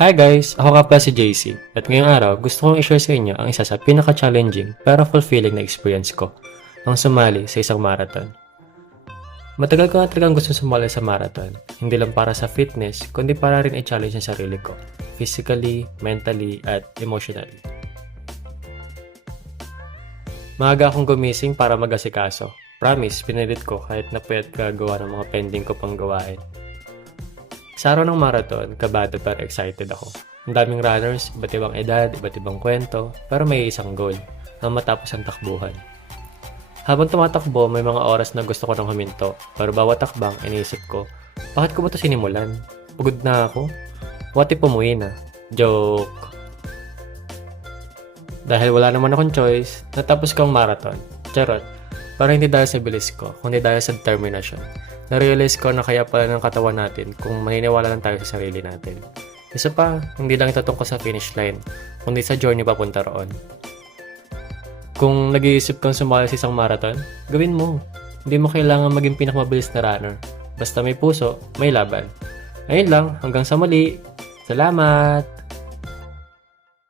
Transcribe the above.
Hi guys! Ako nga pala si JC at ngayong araw gusto kong i-share sa inyo ang isa sa pinaka-challenging pero fulfilling na experience ko nang sumali sa isang marathon. Matagal ko na talagang gusto sumali sa marathon, hindi lang para sa fitness kundi para rin i-challenge ang sarili ko, physically, mentally, at emotionally. Maaga akong gumising para mag-asikaso. Promise, pinilit ko kahit napuyat gagawa ng mga pending ko pang gawain. Sa araw ng marathon, kabado pero excited ako. Ang daming runners, iba't ibang edad, iba't ibang kwento, pero may isang goal, na matapos ang takbuhan. Habang tumatakbo, may mga oras na gusto ko nang huminto, pero bawat takbang, iniisip ko, bakit ko ba ito sinimulan? Pagod na ako? What if umuwi na? Joke! Dahil wala naman akong choice, natapos ko ang marathon. Charot! Pero hindi dahil sa bilis ko, kundi dahil sa determination. Na-realize ko na kaya pala ng katawan natin kung maniniwala lang tayo sa sarili natin. Isa pa, hindi lang ito tungkol sa finish line, kundi sa journey papunta roon. Kung nag-iisip kang sumali sa isang marathon, gawin mo. Hindi mo kailangan maging pinakamabilis na runner. Basta may puso, may laban. Ayun lang, hanggang sa muli. Salamat!